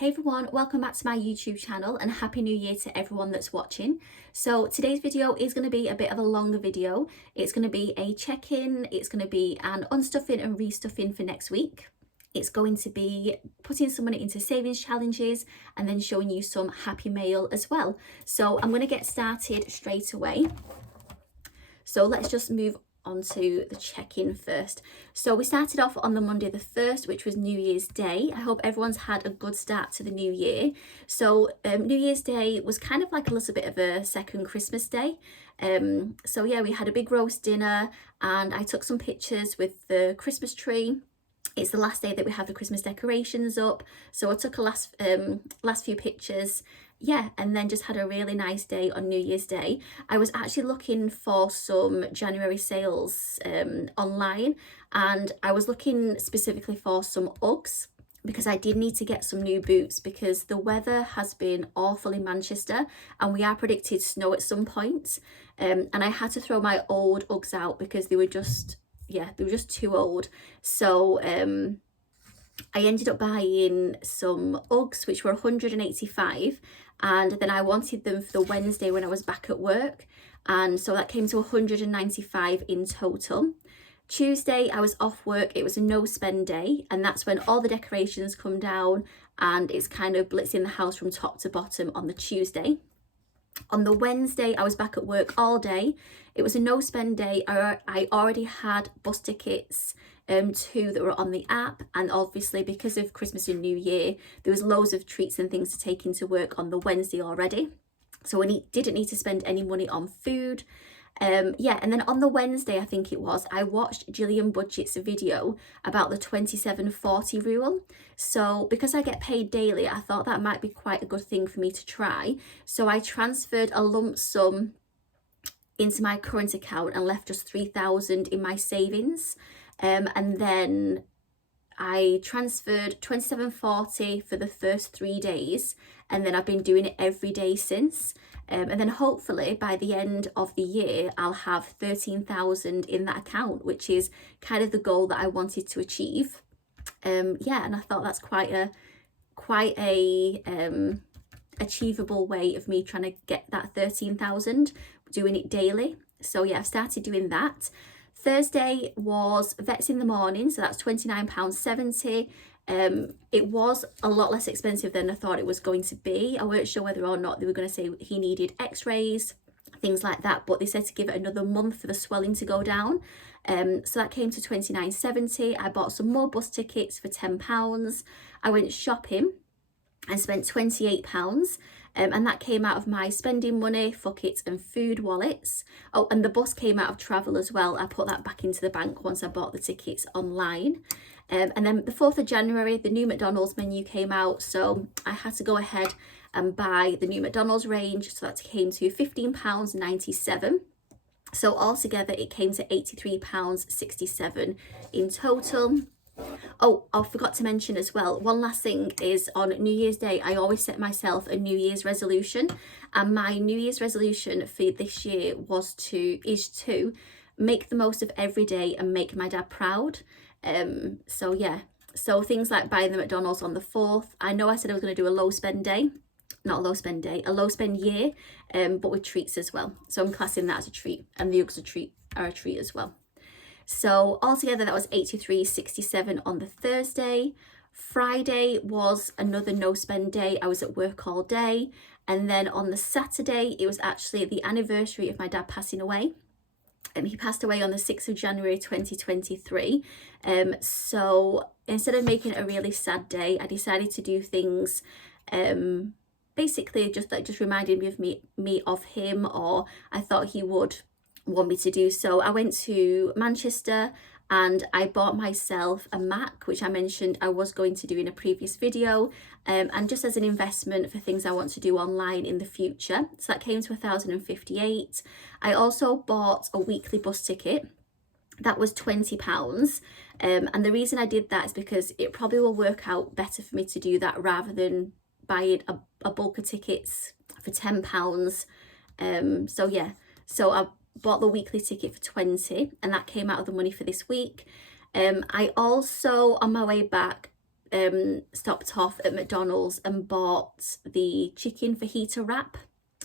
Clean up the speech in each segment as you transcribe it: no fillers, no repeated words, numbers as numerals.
Hey everyone, welcome back to my YouTube channel and Happy New Year to everyone that's watching. So today's video is going to be a bit of a longer video. It's going to be a check-in, it's going to be an unstuffing and restuffing for next week. It's going to be putting some money into savings challenges and then showing you some happy mail as well. So I'm going to get started straight away. So let's just move onto the check-in first. So we started off on the Monday the 1st, which was New Year's Day. I hope everyone's had a good start to the new year. So New Year's Day was kind of like a little bit of a second Christmas day. So yeah, we had a big roast dinner and I took some pictures with the Christmas tree. It's the last day that we have the Christmas decorations up, so I took a last few pictures, yeah, and then just had a really nice day on New Year's Day. I was actually looking for some January sales online, and I was looking specifically for some Uggs because I did need to get some new boots because the weather has been awful in Manchester and we are predicted snow at some point, and I had to throw my old Uggs out because they were just too old. So I ended up buying some Uggs which were 185, and then I wanted them for the Wednesday when I was back at work, and so that came to 195 in total. Tuesday I was off work, it was a no spend day, and that's when all the decorations come down and it's kind of blitzing the house from top to bottom on the Tuesday. On the Wednesday, I was back at work all day. It was a no spend day. I already had bus tickets, 2 that were on the app, and obviously because of Christmas and New Year, there was loads of treats and things to take into work on the Wednesday already. So I didn't need to spend any money on food. Yeah, and then on the Wednesday, I think it was, I watched Gillian Budget's video about the 27-40 rule. So because I get paid daily, I thought that might be quite a good thing for me to try. So I transferred a lump sum into my current account and left just 3,000 in my savings. And then I transferred 27.40 for the first 3 days, and then I've been doing it every day since. And then hopefully by the end of the year, I'll have 13,000 in that account, which is kind of the goal that I wanted to achieve. Yeah, and I thought that's quite a achievable way of me trying to get that 13,000, doing it daily. So yeah, I've started doing that. Thursday was vets in the morning, so that's £29.70. It was a lot less expensive than I thought it was going to be. I weren't sure whether or not they were going to say he needed x-rays, things like that, but they said to give it another month for the swelling to go down. So that came to £29.70. I bought some more bus tickets for £10. I went shopping and spent £28. And that came out of my spending money, fuck it, and food wallets. Oh, and the bus came out of travel as well. I put that back into the bank once I bought the tickets online. And then the 4th of January, the new McDonald's menu came out, so I had to go ahead and buy the new McDonald's range, so that came to £15.97. So altogether it came to £83.67 in total. Oh, I forgot to mention as well, one last thing is on New Year's Day, I always set myself a New Year's resolution, and my New Year's resolution for this year is to make the most of every day and make my dad proud. So yeah, so things like buying the McDonald's on the 4th. I know I said I was going to do a low spend day, not a low spend day, a low spend year, but with treats as well. So I'm classing that as a treat, and the Uggs are a treat as well. So altogether that was £83.67 on the Thursday. Friday was another no spend day. I was at work all day. And then on the Saturday, it was actually the anniversary of my dad passing away. He passed away on the 6th of January 2023. So instead of making it a really sad day, I decided to do things basically just reminded me of him, or I thought he would want me to do. So I went to Manchester and I bought myself a Mac, which I mentioned I was going to do in a previous video, and just as an investment for things I want to do online in the future. So that came to £1,058. I also bought a weekly bus ticket. That was £20. And the reason I did that is because it probably will work out better for me to do that rather than buying a bulk of tickets for £10. So yeah, so I bought the weekly ticket for 20, and that came out of the money for this week. I also, on my way back, stopped off at McDonald's and bought the chicken fajita wrap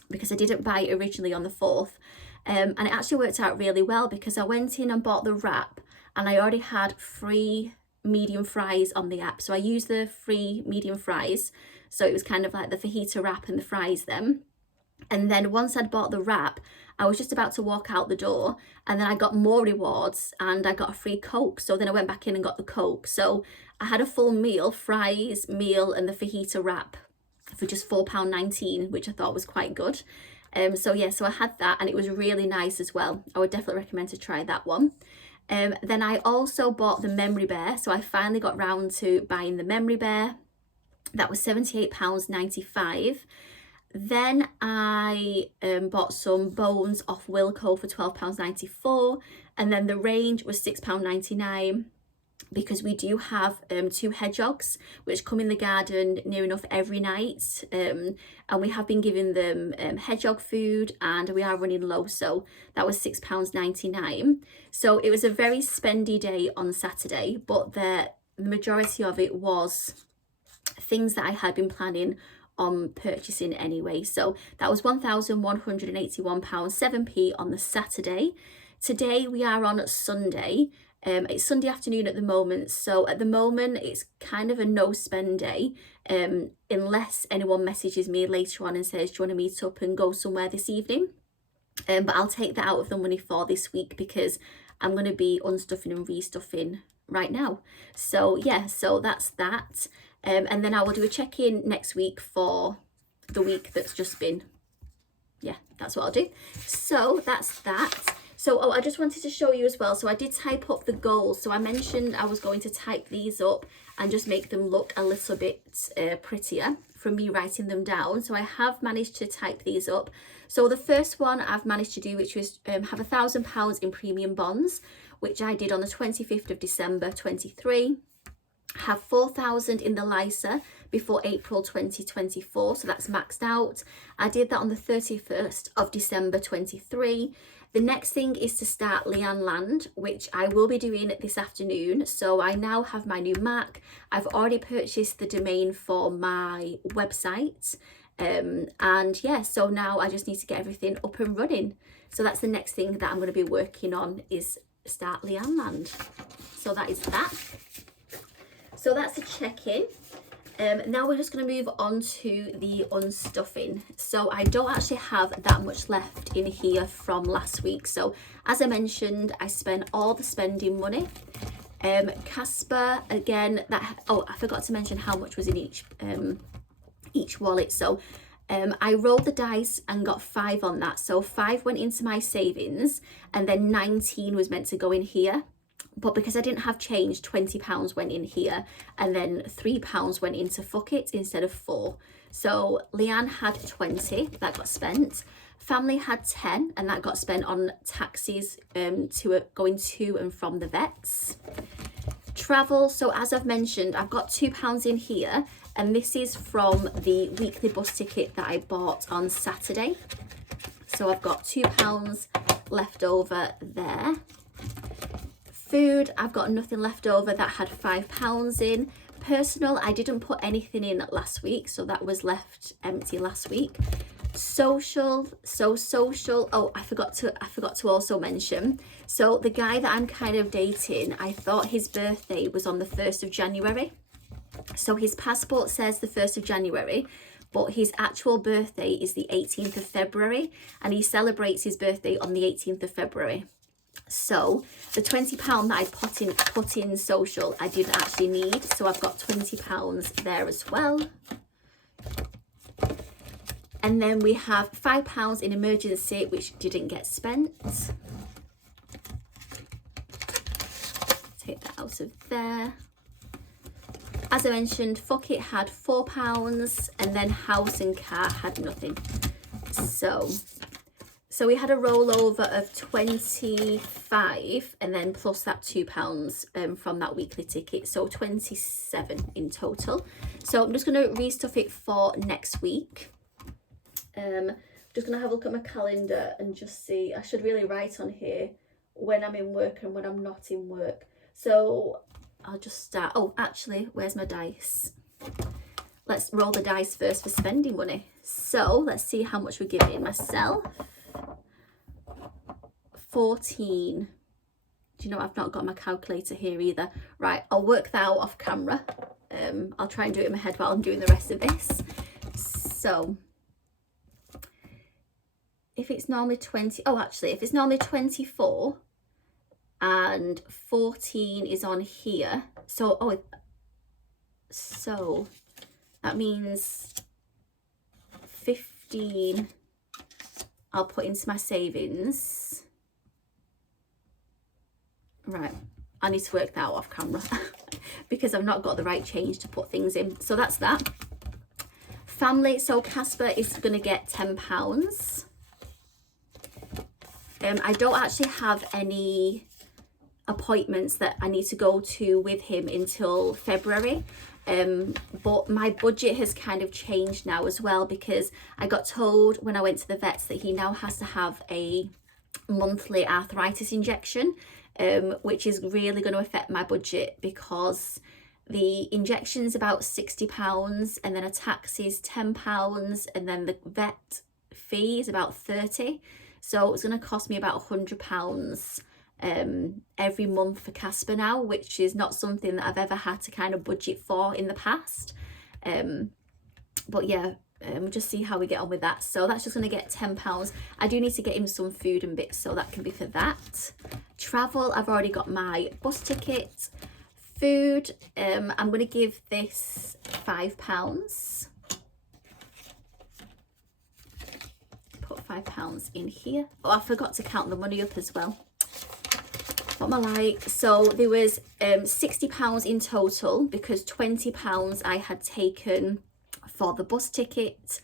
because I didn't buy it originally on the 4th. And it actually worked out really well because I went in and bought the wrap and I already had free medium fries on the app. So I used the free medium fries. So it was kind of like the fajita wrap and the fries then. And then once I'd bought the wrap, I was just about to walk out the door and then I got more rewards and I got a free Coke. So then I went back in and got the Coke. So I had a full meal, fries, meal and the fajita wrap for just £4.19, which I thought was quite good. So I had that and it was really nice as well. I would definitely recommend to try that one. Then I also bought the memory bear. So I finally got round to buying the memory bear. That was £78.95. Then I bought some bones off Wilko for £12.94. And then the range was £6.99 because we do have 2 hedgehogs which come in the garden near enough every night. And we have been giving them hedgehog food and we are running low. So that was £6.99. So it was a very spendy day on Saturday, but the majority of it was things that I had been planning on purchasing anyway. So that was £1,181.07 on the Saturday. Today we are on Sunday. It's Sunday afternoon at the moment, so at the moment it's kind of a no spend day, unless anyone messages me later on and says, do you want to meet up and go somewhere this evening? But I'll take that out of the money for this week because I'm going to be unstuffing and restuffing right now. So yeah, so that's that. And then I will do a check-in next week for the week that's just been. Yeah, that's what I'll do. So that's that. So, I just wanted to show you as well. So I did type up the goals. So I mentioned I was going to type these up and just make them look a little bit prettier from me writing them down. So I have managed to type these up. So the first one I've managed to do, which was have £1,000 in premium bonds, which I did on the 25th of December 23. Have 4,000 in the LISA before April 2024, so that's maxed out. I did that on the 31st of December 23. The next thing is to start Leanne Land, which I will be doing this afternoon. So I now have my new Mac. I've already purchased the domain for my website. And yeah, so now I just need to get everything up and running. So that's the next thing that I'm going to be working on, is start Leanne Land. So that is that. So that's a check-in. Now we're just going to move on to the unstuffing. So I don't actually have that much left in here from last week. So as I mentioned, I spent all the spending money. Casper, again, I forgot to mention how much was in each wallet. So I rolled the dice and got 5 on that. So 5 went into my savings and then 19 was meant to go in here. But because I didn't have change, £20 went in here and then £3 went into Fuck It instead of 4. So Leanne had 20, that got spent. Family had 10 and that got spent on taxis going to and from the vets. Travel, so as I've mentioned, I've got £2 in here and this is from the weekly bus ticket that I bought on Saturday. So I've got £2 left over there. Food, I've got nothing left over, that had £5 in. Personal, I didn't put anything in last week, so that was left empty last week. Social, I forgot to also mention, so the guy that I'm kind of dating, I thought his birthday was on the 1st of January. So his passport says the 1st of January, but his actual birthday is the 18th of February, and he celebrates his birthday on the 18th of February. So the £20 that I put in social, I didn't actually need, so I've got £20 there as well. And then we have £5 in emergency, which didn't get spent. Take that out of there. As I mentioned, Fuck It had £4 and then house and car had nothing. So we had a rollover of 25 and then plus that £2 from that weekly ticket. So 27 in total. So I'm just going to restuff it for next week. Just going to have a look at my calendar and just see. I should really write on here when I'm in work and when I'm not in work. So I'll just start. Oh, actually, where's my dice? Let's roll the dice first for spending money. So let's see how much we're giving myself. 14. Do you know, I've not got my calculator here either. Right, I'll work that out off camera. I'll try and do it in my head while I'm doing the rest of this. So if it's normally 20, oh, actually, if it's normally 24 and 14 is on here, so, oh, so that means 15 I'll put into my savings. Right, I need to work that out off camera because I've not got the right change to put things in. So that's that. Family, so Casper is going to get £10. I don't actually have any appointments that I need to go to with him until February. But my budget has kind of changed now as well, because I got told when I went to the vets that he now has to have a monthly arthritis injection, which is really going to affect my budget, because the injection's about £60 and then a taxi is £10 and then the vet fee is about £30. So it's going to cost me about £100 every month for Casper now, which is not something that I've ever had to kind of budget for in the past. But yeah, we'll just see how we get on with that. So that's just going to get £10. I do need to get him some food and bits, so that can be for that. Travel, I've already got my bus ticket. Food, I'm going to give this £5. Put £5 in here. Oh, I forgot to count the money up as well. What am I like? So there was £60 in total, because £20 I had taken for the bus ticket,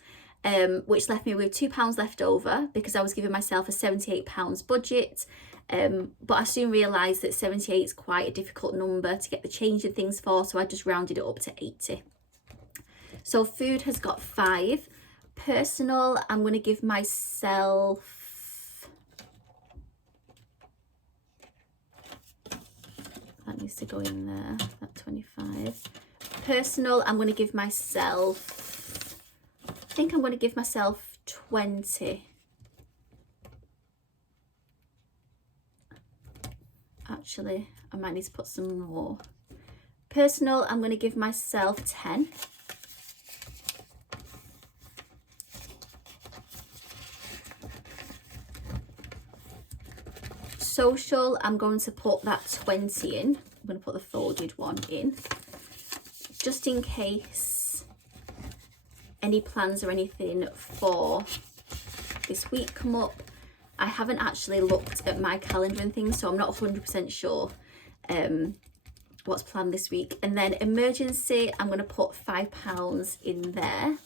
which left me with £2 left over, because I was giving myself a £78 budget. But I soon realised that 78 is quite a difficult number to get the change and things for, so I just rounded it up to 80. So food has got 5. Personal, I'm going to give myself, that needs to go in there, that 25. Personal, I'm going to give myself, I think I'm going to give myself 20. Actually, I might need to put some more. Personal, I'm going to give myself 10. Social, I'm going to put that 20 in. I'm going to put the folded one in, just in case any plans or anything for this week come up. I haven't actually looked at my calendar and things, so I'm not 100% sure what's planned this week. And then emergency, I'm going to put £5 in there.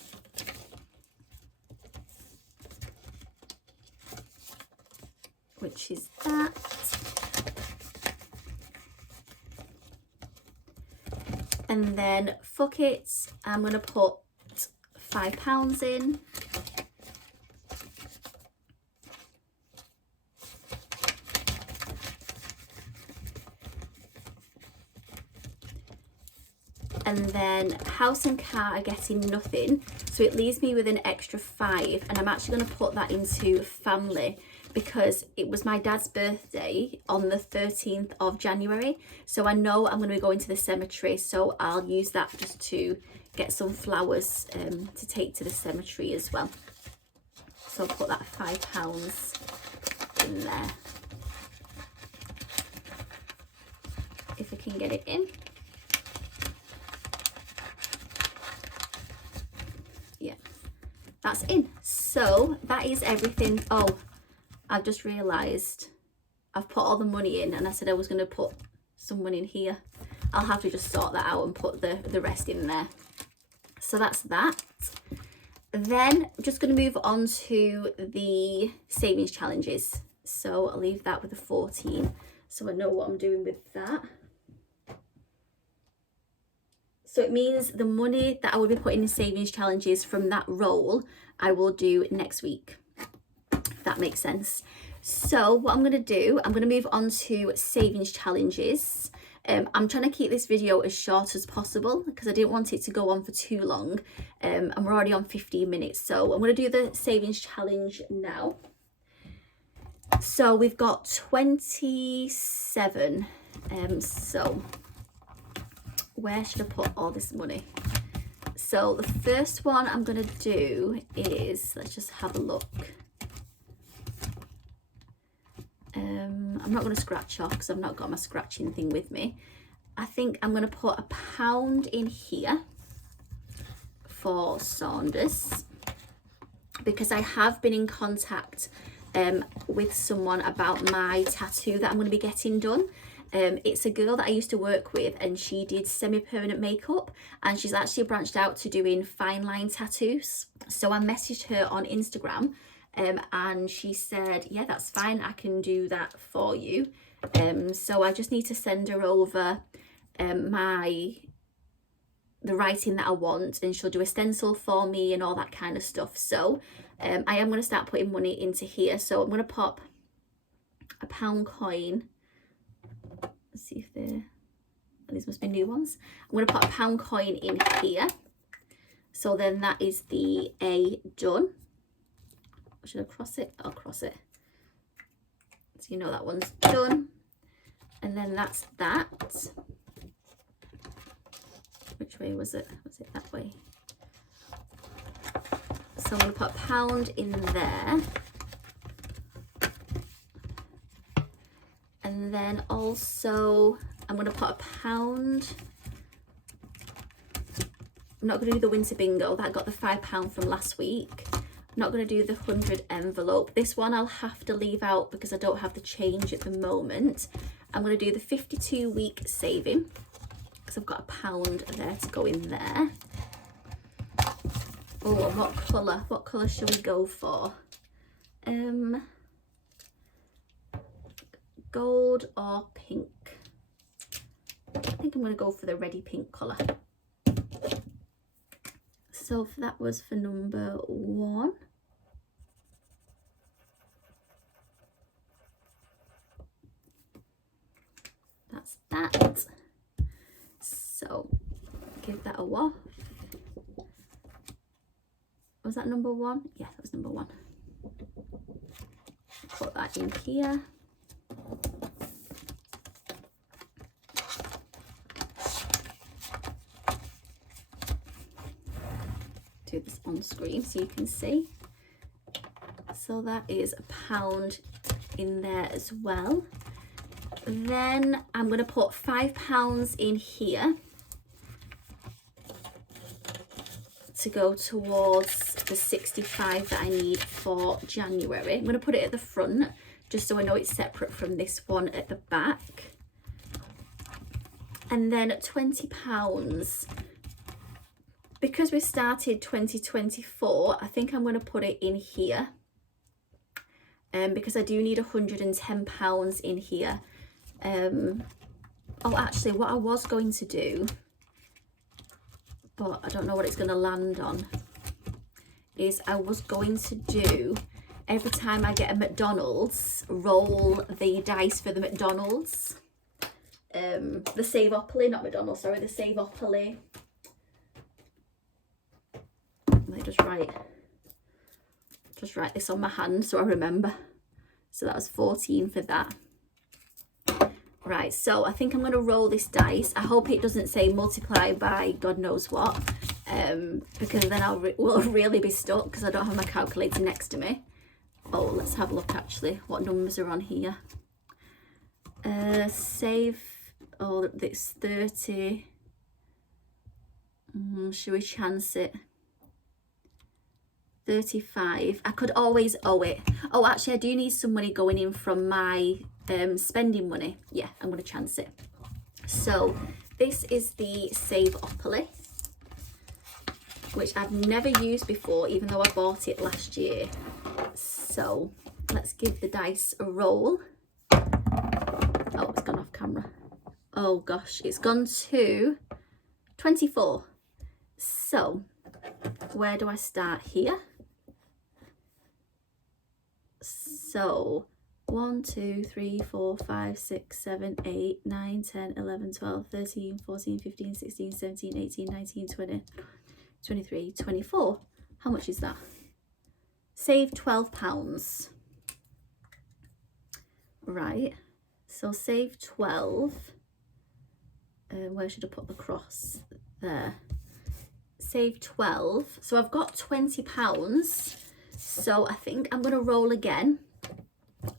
Which is that. And then fuck it, I'm going to put £5 in. And then house and car are getting nothing, so it leaves me with an extra 5, and I'm actually going to put that into family, because it was my dad's birthday on the 13th of January, so I know I'm going to be going to the cemetery, so I'll use that just to get some flowers to take to the cemetery as well. So I'll put that £5 in there, if I can get it in. Yeah, that's in. So that is everything. Oh, I've just realised I've put all the money in, and I said I was going to put some money in here. I'll have to just sort that out and put the rest in there. So that's that. Then I'm just going to move on to the savings challenges. So I'll leave that with the 14, so I know what I'm doing with that. So it means the money that I will be putting in savings challenges from that role, I will do next week, if that makes sense. So what I'm going to do, I'm going to move on to savings challenges. I'm trying to keep this video as short as possible because I didn't want it to go on for too long, and we're already on 15 minutes. So I'm going to do the savings challenge now. So we've got 27. So where should I put all this money? So the first one I'm going to do is, let's just have a look. I'm not going to scratch off because I've not got my scratching thing with me. I think I'm going to put £1 in here for Saunders because I have been in contact with someone about my tattoo that I'm going to be getting done. It's a girl that I used to work with, and she did semi-permanent makeup, and she's actually branched out to doing fine line tattoos. So I messaged her on Instagram, and she said, yeah, that's fine, I can do that for you. So I just need to send her over the writing that I want, and she'll do a stencil for me and all that kind of stuff. So I am going to start putting money into here. So I'm going to pop a £1 coin. Let's see if these must be new ones. I'm going to put a £1 coin in here. So then that is the A done. Should I cross it? I'll cross it. So you know that one's done. And then that's that. Which way was it? Was it that way? So I'm going to put £1 in there. And then also I'm going to put £1. I'm not going to do the winter bingo. That got the £5 from last week. I'm not going to do the 100 envelope. This one I'll have to leave out because I don't have the change at the moment. I'm going to do the 52-week saving because I've got £1 there to go in there. Oh, and what colour? What colour should we go for? Gold or pink? I think I'm going to go for the reddy pink colour. So that was for number 1. That's that. So give that a wash. Was that number 1? Yeah, that was number 1. Put that in here. Do this on screen so you can see. So that is £1 in there as well. Then I'm going to put £5 in here to go towards the 65 that I need for January. I'm going to put it at the front just so I know it's separate from this one at the back. And then £20, because we started 2024, I think I'm going to put it in here because I do need £110 in here. Oh, actually, what I was going to do, but I don't know what it's going to land on, is I was going to do, every time I get a McDonald's, roll the dice for the McDonald's. The Save-Opoly, not McDonald's, sorry, the Save-Opoly. Let me just write this on my hand so I remember. So that was 14 for that. Right, so I think I'm going to roll this dice. I hope it doesn't say multiply by God knows what, because then we'll really be stuck because I don't have my calculator next to me. Oh, let's have a look actually what numbers are on here. Save, oh, it's 30. Should we chance it? 35. I could always owe it. Oh, actually, I do need some money going in from my spending money. Yeah, I'm going to chance it. So this is the Save-Opoly, which I've never used before, even though I bought it last year. So let's give the dice a roll. Oh, it's gone off camera. Oh gosh, it's gone to 24. So where do I start here? So 1, 2, 3, 4, 5, 6, 7, 8, 9, 10, 11, 12, 13, 14, 15, 16, 17, 18, 19, 20, 23, 24. How much is that? Save £12. Right, so save 12. Where should I put the cross? There. Save 12. So I've got £20. So I think I'm going to roll again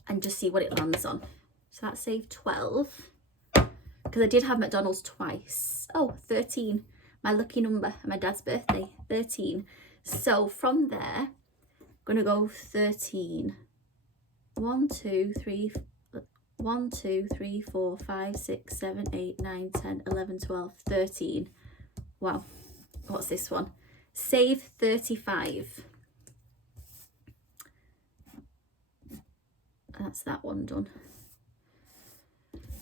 and just see what it lands on. So that saved 12. Because I did have McDonald's twice. Oh, 13. My lucky number, my dad's birthday, 13. So from there, I'm going to go 13. 1, 2, 3, 1, 2, 3, 4, 5, 6, 7, 8, 9, 10, 11, 12, 13. Wow. What's this one? Save 35. That's that one done.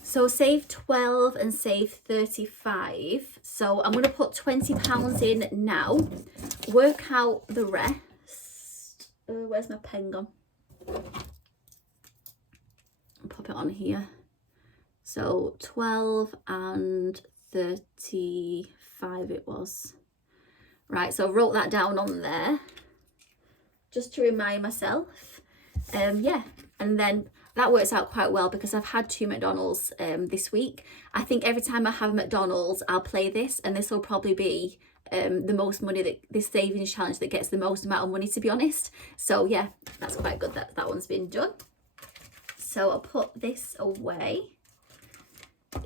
So save 12 and save 35. So I'm going to put £20 in now. Work out the rest. Where's my pen gone? I'll pop it on here. So 12 and 35 it was. Right, so I wrote that down on there just to remind myself. Yeah, and then that works out quite well because I've had 2 McDonald's this week. I think every time I have McDonald's, I'll play this, and this will probably be the most money, that this savings challenge that gets the most amount of money, to be honest. So yeah, that's quite good that that one's been done. So I'll put this away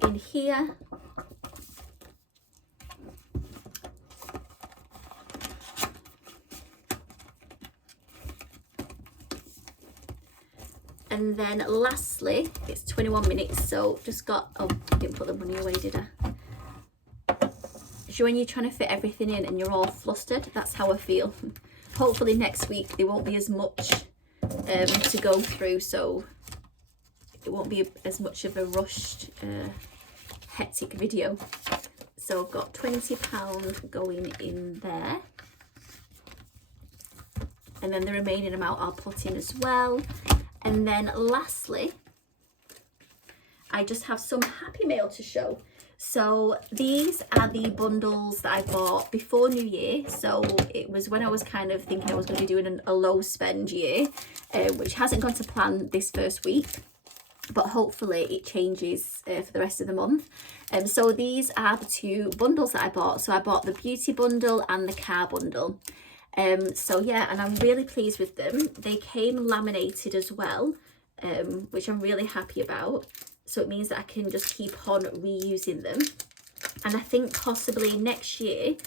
in here. And then lastly, it's 21 minutes, so just got, oh, I didn't put the money away, did I? So when you're trying to fit everything in and you're all flustered, that's how I feel. Hopefully next week there won't be as much to go through, so it won't be as much of a rushed, hectic video. So I've got £20 going in there. And then the remaining amount I'll put in as well. And then lastly, I just have some Happy Mail to show. So these are the bundles that I bought before New Year. So it was when I was kind of thinking I was going to be doing a low spend year, which hasn't gone to plan this first week, but hopefully it changes for the rest of the month. So these are the 2 bundles that I bought. So I bought the beauty bundle and the car bundle. So yeah, and I'm really pleased with them. They came laminated as well, which I'm really happy about. So it means that I can just keep on reusing them. And I think possibly next year,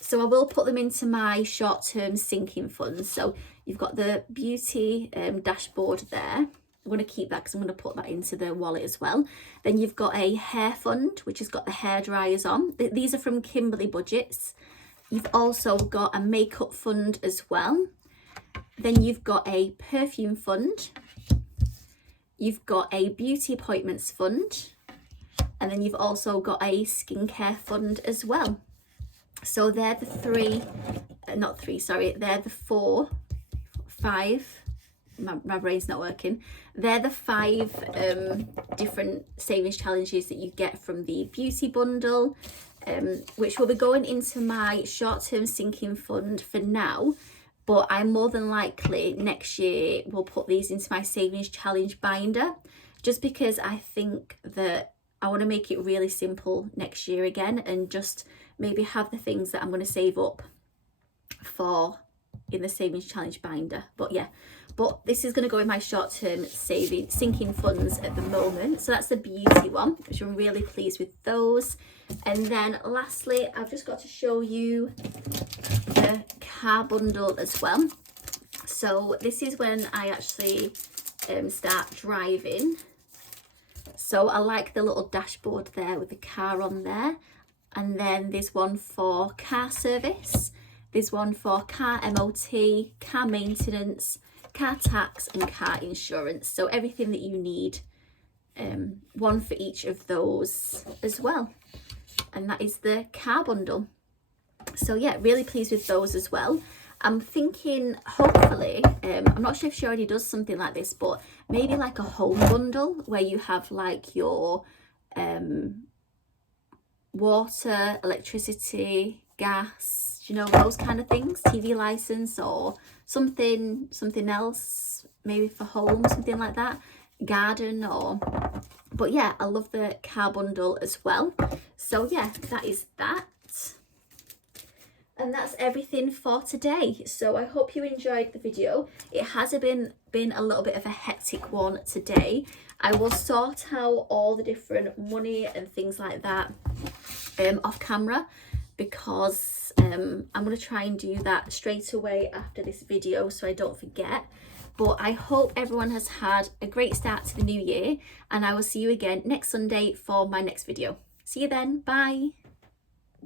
so I will put them into my short-term sinking funds. So you've got the beauty dashboard there. I'm going to keep that because I'm going to put that into the wallet as well. Then you've got a hair fund, which has got the hair dryers on. These are from Kimberly Budgets. You've also got a makeup fund as well. Then you've got a perfume fund. You've got a beauty appointments fund. And then you've also got a skincare fund as well. So they're the they're the 4, 5, my brain's not working. They're the 5 different savings challenges that you get from the beauty bundle. Which will be going into my short-term sinking fund for now, but I more than likely next year will put these into my savings challenge binder, just because I think that I want to make it really simple next year again, and just maybe have the things that I'm going to save up for in the savings challenge binder. But yeah, but this is going to go in my short-term sinking funds at the moment. So that's the beauty one, which I'm really pleased with those. And then lastly, I've just got to show you the car bundle as well. So this is when I actually start driving. So I like the little dashboard there with the car on there. And then there's one for car service. There's one for car MOT, car maintenance, car tax and car insurance. So everything that you need, one for each of those as well. And that is the car bundle. So yeah, really pleased with those as well. I'm thinking hopefully, I'm not sure if she already does something like this, but maybe like a home bundle where you have like your water, electricity, gas, you know, those kind of things, TV license or something else, maybe for home, something like that, garden or, but yeah, I love the car bundle as well. So yeah, that is that. And that's everything for today. So I hope you enjoyed the video. It has been a little bit of a hectic one today. I will sort out all the different money and things like that off camera, because I'm going to try and do that straight away after this video so I don't forget. But I hope everyone has had a great start to the new year, and I will see you again next Sunday for my next video. See you then. Bye.